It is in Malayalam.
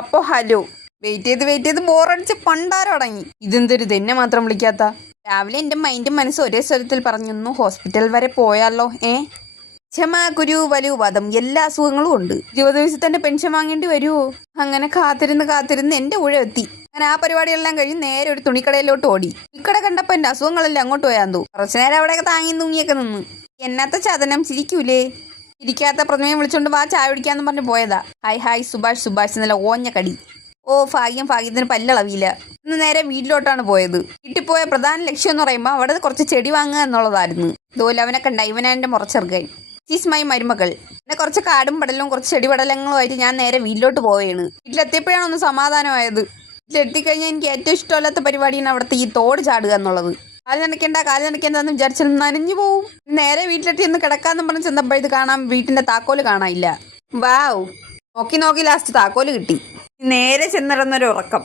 അപ്പോ ഹലോ. വെയിറ്റ് ചെയ്ത് ബോറടിച്ച് പണ്ടാരടങ്ങി. ഇതെന്തൊരു ഇതെന്നെ മാത്രം വിളിക്കാത്ത? രാവിലെ എൻ്റെ മൈൻഡും മനസ്സും ഒരേ സ്വരത്തിൽ പറഞ്ഞു, ഹോസ്പിറ്റൽ വരെ പോയാലോ? ക്ഷമ, കുരു, വലു, വധം എല്ലാ അസുഖങ്ങളും ഉണ്ട്. 20 ദിവസത്തെ പെൻഷൻ വാങ്ങേണ്ടി വരുമോ? അങ്ങനെ കാത്തിരുന്ന് എൻ്റെ ഊഴ എത്തി. അങ്ങനെ ആ പരിപാടിയെല്ലാം കഴിഞ്ഞ് നേരെ ഒരു തുണിക്കടയിലോട്ട് ഓടി. ഇക്കട കണ്ടപ്പോൾ എൻ്റെ അസുഖങ്ങളെല്ലാം അങ്ങോട്ട് പോയാന്തോ. കുറച്ചു നേരം അവിടെയൊക്കെ താങ്ങി തൂങ്ങിയൊക്കെ നിന്ന്. എന്നാത്ത ചതനം, ചിരിക്കൂലേ? ഇരിക്കാത്ത പ്രതിമയെ വിളിച്ചോണ്ട് വാ ചായ കുടിക്കാന്ന് പറഞ്ഞ് പോയതാ. ഹായ് സുഭാഷ് നല്ല ഓഞ്ഞ കടി. ഓ ഭാഗ്യത്തിന് പല്ലളവിയില്ല. ഇന്ന് നേരെ വീട്ടിലോട്ടാണ് പോയത്. വീട്ടിൽ പോയ പ്രധാന ലക്ഷ്യം എന്ന് പറയുമ്പോൾ അവിടെ കുറച്ച് ചെടി വാങ്ങുക എന്നുള്ളതായിരുന്നു. ഇതുപോലെ അവനെ കണ്ട ഇവനെൻ്റെ മുറച്ചെറുക്കൻ. ചീസ് മൈ മരുമകൾ. പിന്നെ കുറച്ച് കാടും പടലും കുറച്ച് ചെടി പടലങ്ങളുമായിട്ട് ഞാൻ നേരെ വീട്ടിലോട്ട് പോവുകയാണ്. വീട്ടിലെത്തിയപ്പോഴാണ് ഒന്ന് സമാധാനമായത്. വീട്ടിലെത്തിക്കഴിഞ്ഞാൽ എനിക്ക് ഏറ്റവും ഇഷ്ടമല്ലാത്ത പരിപാടിയാണ് അവിടുത്തെ ഈ തോട് ചാടുക എന്നുള്ളത്. കാല് നനയ്ക്കേണ്ടെന്ന് വിചാരിച്ചാൽ നനഞ്ഞു പോവും. നേരെ വീട്ടിലെത്തി ഒന്ന് കിടക്കാന്ന് പറഞ്ഞ് ചെന്നപ്പോഴത് കാണാം വീട്ടിന്റെ താക്കോല് കാണാനില്ല. വാവ്, നോക്കി ലാസ്റ്റ് താക്കോല് കിട്ടി. നേരെ ചെന്നിടന്നൊരു ഉറക്കം.